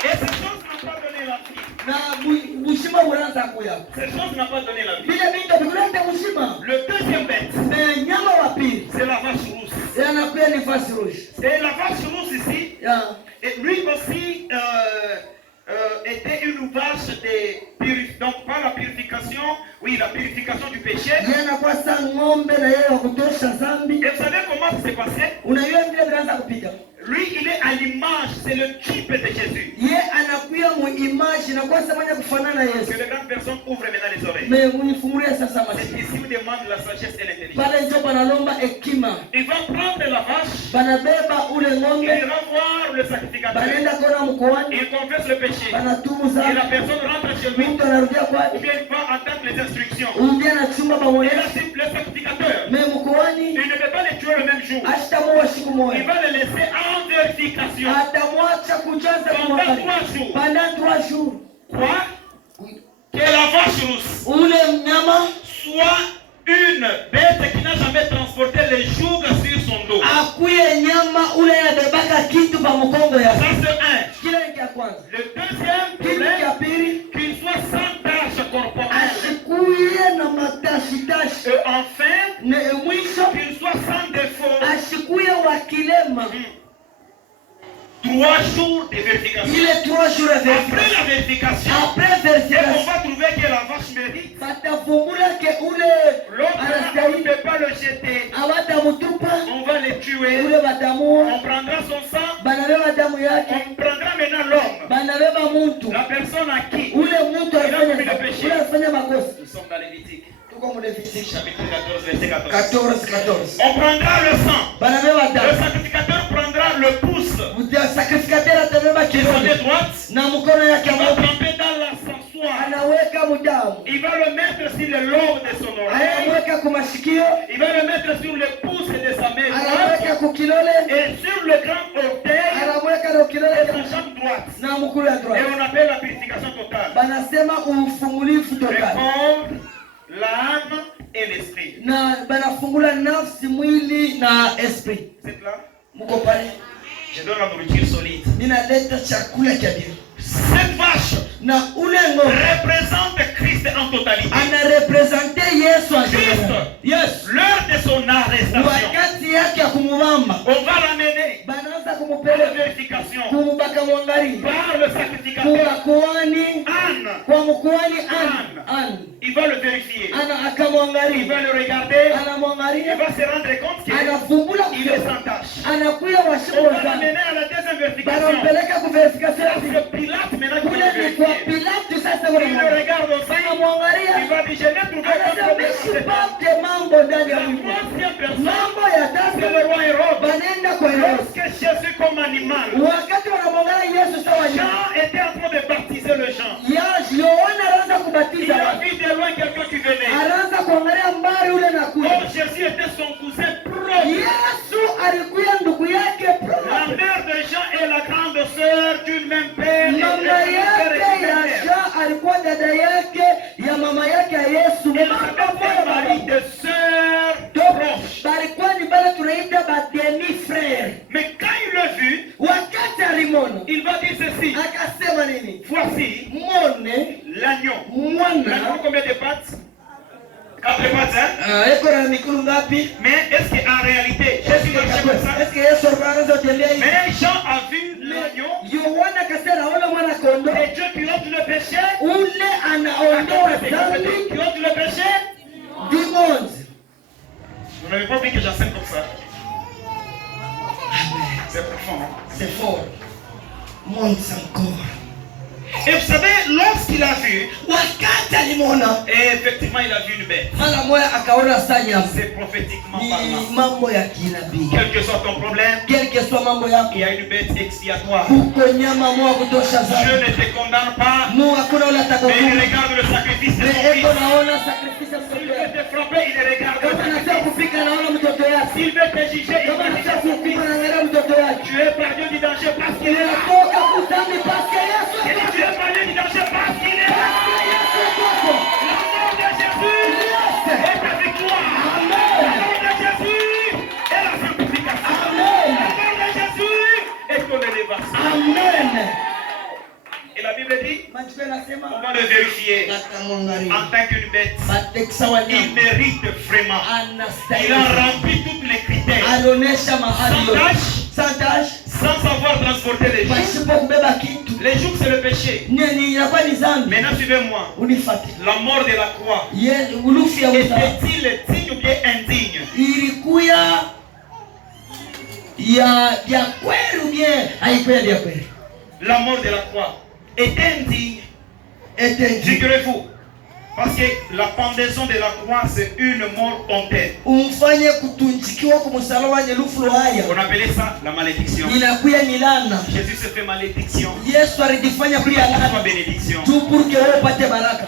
Et ces choses n'ont pas donné la vie. Na bushima buranza kuya. Ces choses n'ont pas donné la vie. Vile vitu vikuleta bushima. Le deuxième bête, Me nyama wa pili. c'est la vache rousse. Yanakuya ni fasi rouge. Et la vache rousse ici, Ya. et lui aussi était une vache donc par la purification, oui, la purification du péché. Yanakuwa sa ng'ombe na yeye wa kutosha dhambi. Et vous savez comment ça s'est passé? Unajua vile vinaanza kupita. Lui, il est à l'image, c'est le type de Jésus. Ye anakuya mu image na kwa samanya kufanana na Que Yesu. les grandes personnes ouvrent maintenant les oreilles. Me unifungulia sasa C'est masikio. ici où demande la sagesse et l'intelligence. Pale ndio banalomba hekima. Il va prendre la vache, Banabeba ule il ng'ombe. ira voir le sacrificateur. Banaenda kona mkoani. Il confesse le péché. Banatubu Et la dhambi. personne rentre chez lui. Mtu anarudia Ou kwake. bien il va attendre les instructions. Urudia na chumba Et pamoja. là, le sacrificateur, Me mkoani. il ne peut pas les tuer le même jour. Ashitamuwa siku Il moja. va les laisser en vérification. Atamwacha kujaza Pendant kumwakali. 3 jours. Pendant 3 jours. Quoi? Que la vache rousse Ule mnyama soit une bête qui n'a jamais transporté le joug sur son dos. akuye nyama ule anabebaka kitu pa mkongo ya. Ça c'est un. Kile ni cha kwanza. Le deuxième Kitu cha problème, pili qu'il soit sans tâche corporelle. asikuye na matashi-tashi. Et enfin, Na mwisho qu'il soit sans défaut. asikuye wa kilema. 3 jours de vérification. Ile 3 jours ya Après verification. la vérification, Après et on verification va trouver que la vache mérite. batavumbula ke ule L'autre, on ne anastahili peut pas le jeter. awatamutupa On va le tuer. ule batamuua. On prendra son sang. Banabeba damu yake. On prendra maintenant l'homme. Banabeba muntu. La personne à qui Ule muntu alifanya makosa. nous sommes dans Lévitique. Tuko mu Levitique Chapitre 14, verset 14. 14. On prendra le sang. Banabeba Le damu. sacrificateur prendra le pouce Sacrificateur atabeba de sa main kidole droite. na mkono yake Il va moja. tremper dans la sensoire. Anaweka mudamu. Il va le mettre sur le lobe de son oreille. Anaweka kumashikio. Il va le mettre sur le pouce de sa main droite. Anaweka kukilole. Et sur le grand orteil Anaweka na de kilole sa jambe droite. na mkulu ya Et droite. on appelle la purification totale. Banasema ufungulifu Le total. corps, l'âme et l'esprit. Na banafungula nafsi, mwili na esprit. C'est là. Mko pale? Je donne la nourriture solide. Ninaleta chakula cha dini. Cette vache Na ule ng'ombe représente Christ Christ en totalité. anarepresente Yesu Juste Yesu l'heure de son arrestation, wakati yake ya kumubamba on va l'amener banaanza par la kumupeleka vérification, bakamwangalia par le kuwa sacrificateur kuhani Anne. kwa mkuhani Anne. Anne Il va le vérifier. ana Il va akamwangalia le regarder. Il anamwangalia va se rendre compte qu'il anavumbula est sans tâche. anakuya On washiko va sana l'amener à la deuxième vérification. banampeleka kuverifikasio C'est Pilate maintenant qui va kule le ni kwa vérifier. Pilatu sasa Il le regarde aussi. anamwangalia Il va dire, je n'ai trouvé aucun anasema problème en cette femme. sipate mambo ndani ya La Mungu troisième personne, mambo ya c'est tatu le roi Hérode. banaenda kwa Yesu Lorsque Jésus comme animal, wakati wanamwangalia Yesu sawa Jean était en train de baptiser le Jean. Yohana anaanza Il kubatiza a watu. vu de loin quelqu'un qui venait. Anaanza kuangalia mbali ule na Oh, kuja Jésus était son cousin proche. Yesu alikuya ndugu yake La mère de Jean est la grande sœur d'une même père. Et mama d'une père yake et ya d'une mère. Jean alikuwa dada yake ya mama yake ya Yesu Elisabeth est un mari de sœurs proches. balikuwa ni bale tunaita ba demi frere. Mais quand il l'a vu, Wakati alimona il va dire ceci. akasema nini? Voici Mone l'agneau. mwana L'agneau combien de pattes? 4 pattes, hein? eko na mikono ngapi? Mais est-ce qu'en réalité, Jésus marchait comme ça? Eske Yesu alikuwa anaanza kutembea hivi? Mais Jean a vu l'agneau Yohana akasema naona mwana kondoo et Dieu qui ôte le péché. ule anaondoa dhambi Qui ôte le péché. du monde. Vous n'avez pas oublié que j'enseigne comme ça. C'est profond, hein? C'est fort. Monte encore. Et vous savez, lorsqu'il a vu, Wakati alimona et effectivement il a vu une bête. mara moja akaona sanya C'est prophétiquement ni parlant. mambo ya kinabii. Quel que soit ton problème, Quel que soit mambo yako, il y a une bête expiatoire. kuko nyama moja kutosha Dieu sana. ne te condamne pas, Mungu hakuna ule mais il atakuhukumu. regarde le sacrifice de son Eko fils. naona sacrifice ya S'il mtoto veut yake. te frapper, il regarde le Kama anataka sacrifice. kupika naona mtoto yake. S'il veut te juger, il Kama va juger anataka son kuhukumu fils. anaangalia mtoto yake. Tu es perdu du danger parce qu'il est là. Inatoka kudhambi paske Yesu Et tu es perdu du danger parce qu'il est là. Yesu kwako. L'amour de Jésus est avec toi. L'amour de Jésus est la sanctification. Amen. L'amour de Jésus est ton élévation. Amen. Et la Bible dit, Maandiko on yanasema va le vérifier akamwangalia. en tant qu'une bête. Batekisa Il wanyama. mérite vraiment. Il a Anastahili. rempli tous les critères. Alionyesha mahali Sans yote. tâche, Sans tâche. sans savoir transporter les jours. Pasipo kubeba kitu. Les jours, c'est le péché. Nini inakuwa ni dhambi. Maintenant, suivez-moi. Unifuate. La mort de la croix. Ulufi ya msalaba. Était-il digne ou bien indigne? Ilikuya ya kweli ou bien haikuwa ya kweli? La mort de la croix est indigne. Ete Figurez-vous. Parce que la pendaison de la croix, c'est une mort honteuse. umfanye kutunjikiwa kwa msalaba wenye lufu haya. On appelait ça la malédiction. Inakuya ni laana. Jésus se fait malédiction. Yesu alijifanya kuya Pas laana bénédiction. tu pour que wewe upate baraka.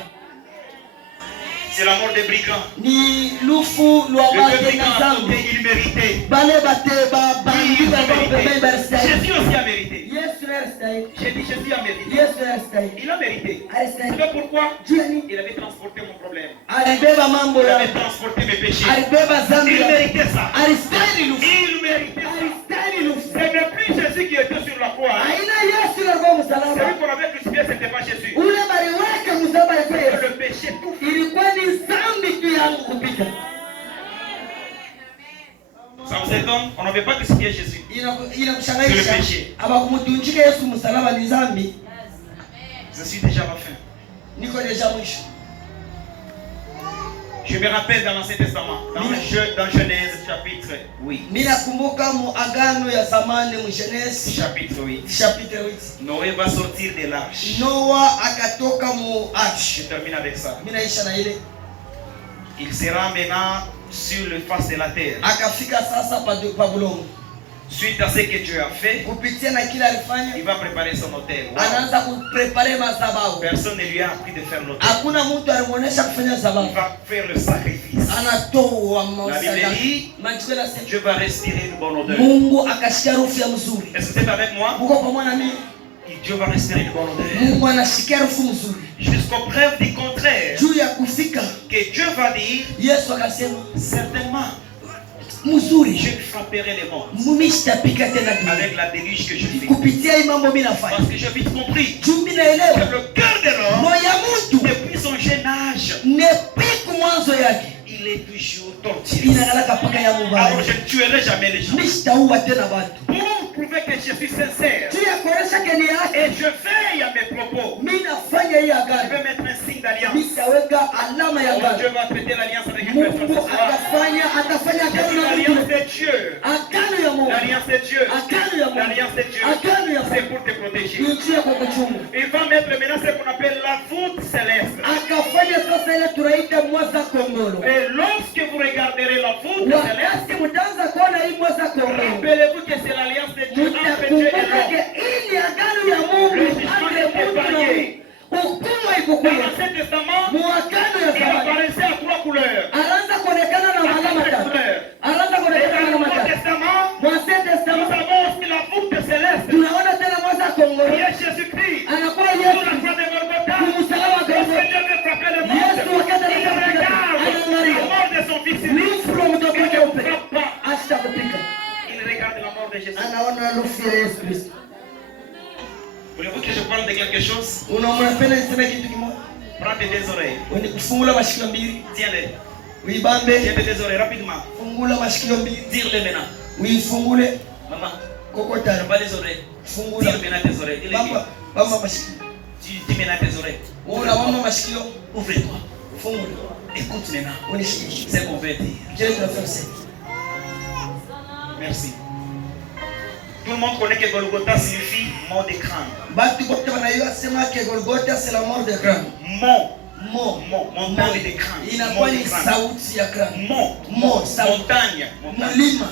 C'est la mort des brigands. Ni lufu lwa Le bate brigand na a zambi. compté, il méritait. Bale bate ba Oui, il bandiga a ba mérité. bebe barstahili. Jésus aussi a mérité. Yesu arstahili. J'ai dit Jésus a mérité. Yesu arstahili. Il a mérité. Vous Arstahili. savez pourquoi? Juu ya nini? Il avait transporté mon problème. Alibeba mambo Il ya. avait transporté mes péchés. Alibeba zambi Il ya. méritait ça. Alistahili lufu. Il méritait ça. Alistahili lufu. Ce n'est plus Jésus qui était sur la croix. hein. Aina Yesu alikuwa msalaba. Celui qu'on avait crucifié, ce n'était pas Jésus. Ule baliweka msalaba alikuwa Yesu. Le péché tout. Ilikuwa ni zambi tu yangu kupita. Ça vous étonne? On n'avait pas crucifié Jésus. C'est le Inakushangaisha. péché. Abakumtunjika Yesu msalaba ni zambi. Je suis déjà à la fin. Niko deja mwisho. Je me rappelle dans l'Ancien Testament, dans Genèse chapitre 8. Mimi nakumbuka mu agano ya zamani mu Genesi Chapitre 8. chapitre 8. Noé va sortir de l'arche. Noa akatoka mu arche. Je termine avec ça. Mimi naisha na ile. Il sera maintenant sur le face de la terre. Akafika sasa pa bulongo. Suite à ce que Dieu a fait, Kupitia na kila alifanya, il va préparer son hôtel. Wow. anaanza kuprepare madhabahu. Personne ne lui a appris de faire l'hôtel. Hakuna mtu alimuonesha kufanya Il sababu. va faire le sacrifice. Anatoa La Bible mausada. dit, Maandiko yanasema Dieu va respirer une bonne odeur. Mungu akashika harufu ya mzuri. Est-ce que vous êtes avec moi? Mungu pamoja na mimi. Dieu va respirer une bonne odeur. Mungu anashikia harufu mzuri. Jusqu'au preuve du contraire, Juu ya kufika que Dieu va dire, Yesu akasema certainement, mzuri. je frapperai les morts Mimi sitapika tena dunia. avec la déluge que je fais. Kupitia hii mambo mimi nafanya. Parce que j'ai vite compris Juu mimi que naelewa le cœur de l'homme moyo ya mtu mtu depuis son jeune âge, nepiku mwanzo yake il est toujours torturé. inakalaka paka ya mubaya. Alors je ne tuerai jamais les gens. Mishtaua tena watu Pour prouver que je suis sincère juu ya kuonesha keni yake. et je veille à mes propos, Mimi nafanya hii je agano, vais mettre un signe d'alliance. nitaweka alama ya Oh, Dieu agano. va traiter l'alliance avec une personne Mungu ce soir. atafanya C'est agano na l'alliance mtu. de Dieu. Agano ya Mungu, L'alliance de Dieu. agano ya Mungu, L'alliance de Dieu. agano ya C'est Mungu pour te protéger. ni njia kwa kuchunga. Il va mettre maintenant ce qu'on appelle la voûte céleste. Akafanya sasa ile tunaita mwaza kongolo. Et lorsque vous regarderez la voûte céleste, Wakati mtaanza kuona hii mwaza kongolo, rappelez-vous que c'est l'alliance de Dieu entre Dieu et mtakumbuka l'homme. hii ni agano ya Mungu entre Mungu na Mungu. Hukumu Dans ikukuja l'Ancien Testament, muagano ya il zamani. apparaissait à 3 couleurs. Anaanza kuonekana na alama tatu. Anaanza Et kuonekana dans na le alama Nouveau tatu. Testament, Mwasia nous Testament avons aussi la voûte céleste. tunaona tena mwaza Qui kongolo est Jésus-Christ. anakuwa Sur Yesu la croix de Golgotha, kumsalaba lorsque Golgotha. Dieu veut frapper le Yesu monde, wakati il regarde anaangalia la mort de son fils unique. lufu la mtoto Il wake ne upe frappe pas. hata kupika, Il regarde la mort de Jésus. anaona lufu ya Yesu Kristo. Voulez-vous que je parle de quelque chose? Unapenda niseme kitu kimoja? Prends tes deux oreilles. Kufungula mashikio mbili, Tiens-les. uibambe, Tiens tes deux oreilles rapidement. fungula mashikio mbili, Tire-les maintenant. uifungule Maman, kokota, pas les oreilles. fungula Tire maintenant tes oreilles. Dis-les bamba, bamba mashikio, tu maintenant tes oreilles. ula bamba mashikio, Ouvre-toi. fungula, Écoute maintenant. unishikie. C'est qu'on veut dire. Kile tunafanya sasa. Merci. Tout le monde connaît que Golgotha signifie mort de crâne. Batu bote wanayua sema ke Golgotha c'est la mort de crâne. Mont. Mo, Montagne de crâne. inakuwa Mont ni de crâne. sauti ya crâne. Mont. Mont, sauti. Montagne. Mulima.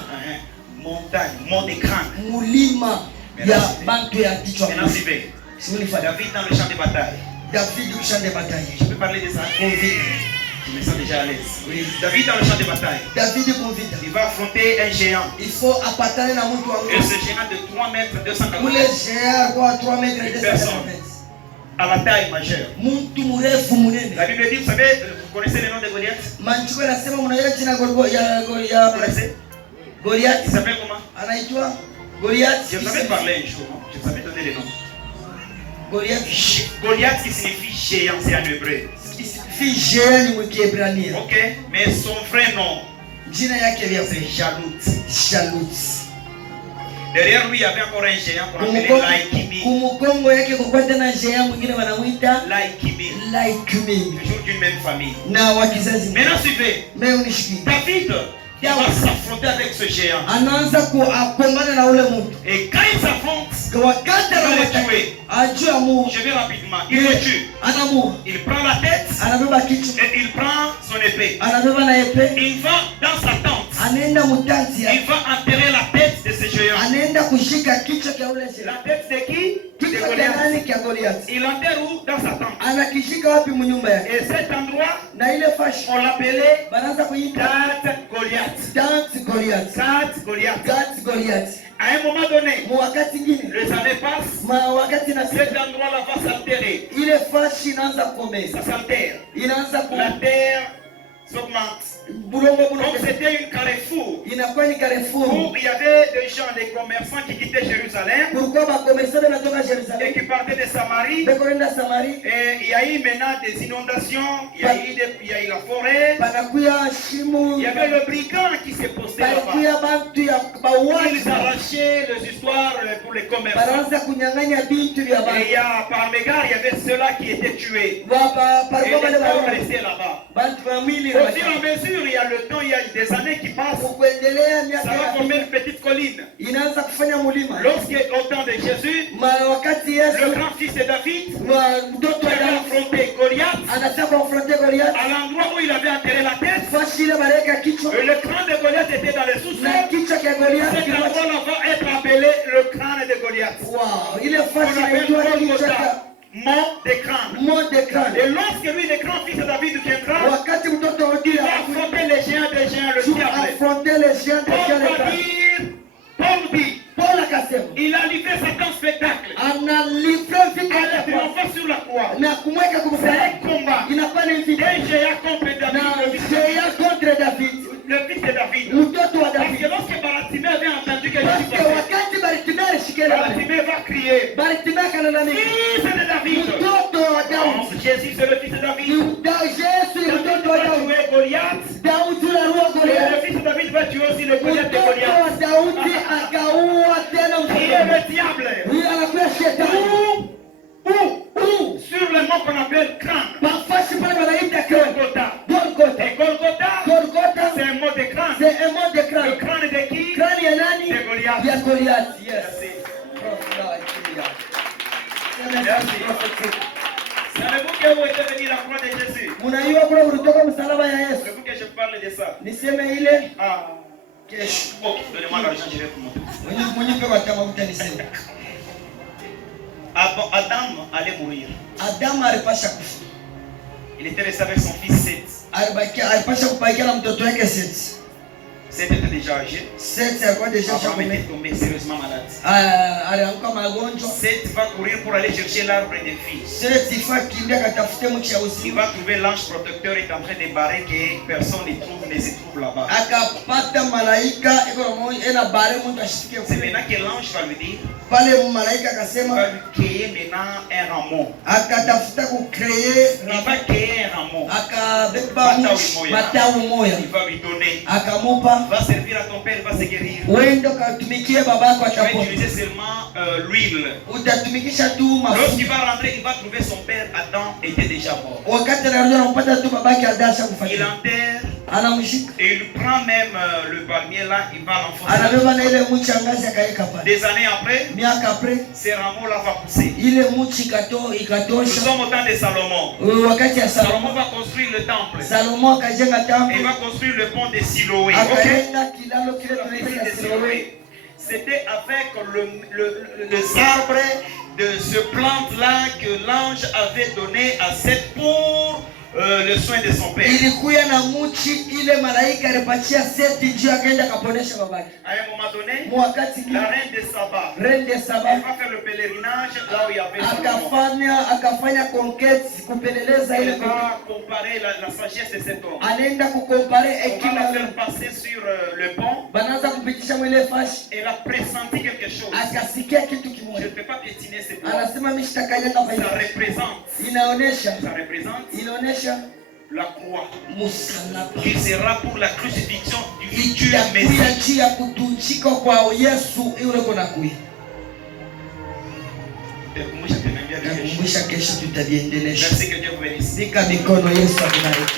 Montagne. Mont de crâne. Mulima ya bantu ya kichwa. Maintenant suivez. Simunifa David dans le champ de bataille. David au champ de bataille. Je peux parler de ça? Convite. Je me sens déjà à l'aise. Oui. David dans le champ de bataille. David convite. Il va affronter un géant. Il faut apatane na mtu wa Et Mungu. ce géant de 3 mètres 280 Ule géant kwa 3 mètres Une 280. à la taille majeure. Mtu mrefu munene. La Bible dit, vous savez, vous connaissez le nom de Goliath? Manchiko anasema mnajua jina Vous connaissez? Goliath. Il s'appelle comment? Anaitwa Goliath. Je vous avais parlé un jour, non? Je vous avais donné le nom. Goliath. Goliath qui signifie géant, c'est en hébreu. Fi géant ni Mkiebrania. Ok? Mais son vrai nom, Jina yake vya c'est Jalout. Shalut. Derrière lui, il y avait encore un géant qu'on appelait Laikimi. Kumukongo yake kukwata na géant mwingine wanamuita Laikimi. Laikumi. Toujours d'une même famille. Na wa kizazi. Maintenant, suivez. Me unishiki. David, il va s'affronter avec ce géant. Anaanza kupambana na ule mtu. Et quand il s'affronte, Wakati il va le anamtaka tuer. ajua mu Je vais rapidement. Il le tue. anamu Il prend la tête anabeba kichwa, et il prend son épée. anabeba na epe, Il va dans sa tente. anaenda mutanzi Il va enterrer la tête de ce géant. anaenda kushika kichwa cha ule La géant. tête de qui? De Kichwa cha Goliath. nani? Cha Goliath. Il enterre où? Dans sa tente. Anakishika wapi? Munyumba yake. Et cet endroit, Na ile fashi on l'appelait banaanza kuita Gat Goliath. dance Goliath. Gat Goliath. Dance Goliath. À un moment donné, Mu wakati ngine les années passent. wakati na Cet endroit-là va s'altérer. ile fashi inaanza kukomeza, Ça s'altère. inaanza La terre s'augmente. bulongo Comme bulongo, c'était une carrefour inakuwa ni Carrefour. où il y avait des gens, des commerçants qui quittaient Jérusalem Kulikuwa makomersa natoka et Jerusalem qui partaient de Samarie. beko nenda Samari, Et il y a eu maintenant des inondations, il y a eu la forêt, panakuya il shimu, y avait le brigand qui s'est posté là-bas. palikuya bantu ya Ils bauaji, arrachaient les histoires pour les commerçants. banaanza kunyang'anya bintu vya Et il bantu. y a par mégarde, il y avait ceux-là qui étaient tués. Et Palikuwa les bale corps bauaji restaient là-bas. bantu wa mwili Au fur et à mesure, il y a le temps, il y a des années qui passent. kuendelea Ça miaka va ya former une petite colline. inaanza kufanya mulima. Lorsqu'au temps de Jésus, Wakati le Yesu grand fils de David mtoto wa avait Daudi affronté Goliath anataka konfronte Goliath, à l'endroit où il avait enterré la tête. fashi ile baleka kichwa Et le crâne de Goliath était dans les na sous-sols. kichwa cha Goliath Cet kilikuwa endroit-là va être appelé le crâne de Goliath. wow, ile On fashi appelle inaitwa kichwa cha Golgotha, mont des crânes. mont de crâne. Et lorsque lui, le grand fils de David, viendra, Wakati mtoto wa il Daudi va affronter les géants des géants, le tu diable. affronter les géants de Paul va Goliath. dire, Paul dit, Paul akasema il a livré Satan spectacle. analivre vita Il a triomphé sur la croix. na kumweka C'est kumsaidia, un combat. inakuwa ni vita Un géant contre David, na le fils de David. Shea contre David, Le fils de David. mtoto wa Parce que David. lorsque Baratimée avait entendu que Parce Jésus que passait, wakati Bartimayo alishikela Baratimée va crier, Bartimayo akalalamika, fils de David, mtoto wa wa Daudi. Jésus c'est le fils de David. Yesu ni David mtoto wa va Daudi. tuer Goliath. Daudi aliua Et Goliathi. le fils de David va tuer aussi le Goliath de Mtoto wa Goliath. Daudi akaua tena Qui est mtoto. le diable? Huyu anakuwa shetani. Sur le mont qu'on appelle crâne. Mafasi pale wanaita crâne. Golgotha. Golgotha. Et Golgotha, Golgotha c'est un mot de crâne. c'est un mot de Le crâne. crâne de qui? Crâne ya nani? De Goliath. Ya Goliath. Yes. Merci. Merci. Savez-vous que vous êtes venu la croix de Jésus? Mnajua kule ulitoka msalaba ya Yesu. Savez-vous que je parle de ça? Niseme ile Ah, kesho. ok, donnez-moi l'argent, je vais vous montrer. Mwenye kwa kama utanisema. Adam allait mourir. Adamu alipasha kufa. Il était resté avec son fils Seth. Alipasha kubakia na mtoto wake Seth. Seth était déjà âgé. Seth alikuwa deja Abraham shakome. était tombé sérieusement malade. Alianguka magonjwa. Seth va courir pour aller chercher l'arbre de vie. Seth ifa kimbia katafute mti ya Il uzima. va trouver l'ange protecteur est en train de barrer que personne ne se trouve là-bas. Akapata malaika iko na moyo ena bare mtu ashifike C'est kule. maintenant que l'ange va lui dire, Pale malaika il va akasema lui créer maintenant un rameau. akatafuta kucreate Il va créer un rameau. akabeba matawi moya Il va lui donner. akamupa Va servir à ton père, il va se guérir. wendo katumikie babako Tu vas atapona. utiliser seulement l'huile. Utatumikisha tu Lorsqu'il mafuta. va rentrer, il va trouver son père Adam était déjà mort. Wakati anarudia anampata tu babake adasha Il kufatia. enterre Anamshika. et il prend même le palmier là, il va l'enfoncer. Anabeba na ile mchi angazi akaeka pale. Des années après, Miaka après ces rameaux là va pousser. ile mchi Nous ikatosha. sommes au temps de Salomon. Wakati ya Salomon Salomo, va construire le temple. Salomo akajenga Et il temple. va construire le pont de Siloé. Ok? Akaenda kilalo kile La ville tunaita de Siloé. Siloé. C'était avec les arbres de ce plante-là que l'ange avait donné à Seth pour le soin de son père. Ilikuya na mchi ile malaika alipatia Seti juu akaenda kaponesha babake. À un moment donné, Mwakati la reine de Saba, Rende elle Saba va faire le pèlerinage là où il y avait Salomon. akafanya conquête kupeleleza ile Elle va comparer la sagesse de cet homme. anaenda kukompare On va hekima la ya faire passer sur le pont. banaanza kupitisha mwile fashi, Elle a pressenti quelque chose. akasikia kitu Je ne kimoja, peux pas piétiner ces points. anasema mimi sitakanyaga Ça faida. représente Inaonesha la croix msalaba qui sera pour la crucifixion du futur itakuya Messie. njia ya kutunjika kwa Yesu yule kona kuya. Nakumbusha kesho tutaviendelesha. Merci, que Dieu vous bénisse. Nika mikono, Yesu akubariki.